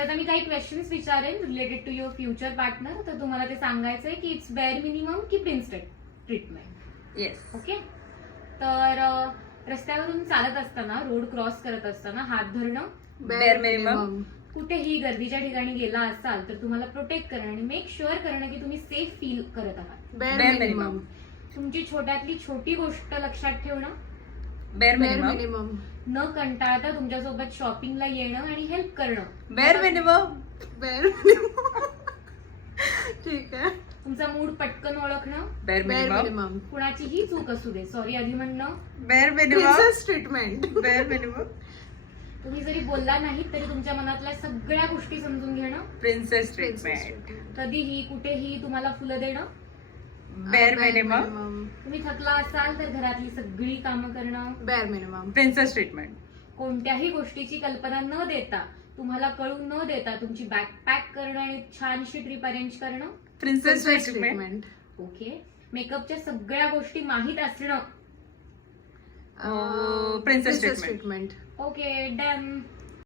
तर आता मी काही क्वेश्चन्स विचारेन related to your future partner. तर तुम्हाला ते सांगायचंय की इट्स बेअर मिनिमम की प्रिन्स ट्रीटमेंट. येस. ओके. तर रस्त्यावरून चालत असताना, रोड क्रॉस करत असताना हात धरणं, बेअर मिनिमम. कुठेही गर्दीच्या ठिकाणी गेला असाल तर तुम्हाला प्रोटेक्ट करणं आणि मेक शुअर करणं की तुम्ही सेफ फील करत आहात. Bare minimum. तुमची छोट्यातली छोटी गोष्ट लक्षात ठेवणं. Bare minimum. न कंटाळता तुमच्यासोबत शॉपिंगला येणं आणि हेल्प करणं. Bare minimum. Bare minimum. ठीक आहे. तुमचा मूड पटकन ओळखणं. Bare bare minimum. मिनिमम. कुणाचीही चूक असू दे सॉरी आधी म्हणणं. Bare minimum. Princess treatment. Bare minimum. तुम्ही जरी बोलला नाही तरी तुमच्या मनातल्या सगळ्या गोष्टी समजून घेणं. Princess treatment. कधीही कुठेही तुम्हाला फुलं देणं. Bare minimum. तुम्ही थकला असाल तर घरातली सगळी कामं करणं. Bare minimum. Princess treatment. कोणत्याही गोष्टीची कल्पना न देता, तुम्हाला कळून न देता तुमची बॅग पॅक करणं आणि छानशी ट्रिप अरेंज करणं. Princess princess treatment. Treatment. Okay. मेकअपच्या सगळ्या गोष्टी माहीत असणं. Princess treatment. Treatment. Okay done.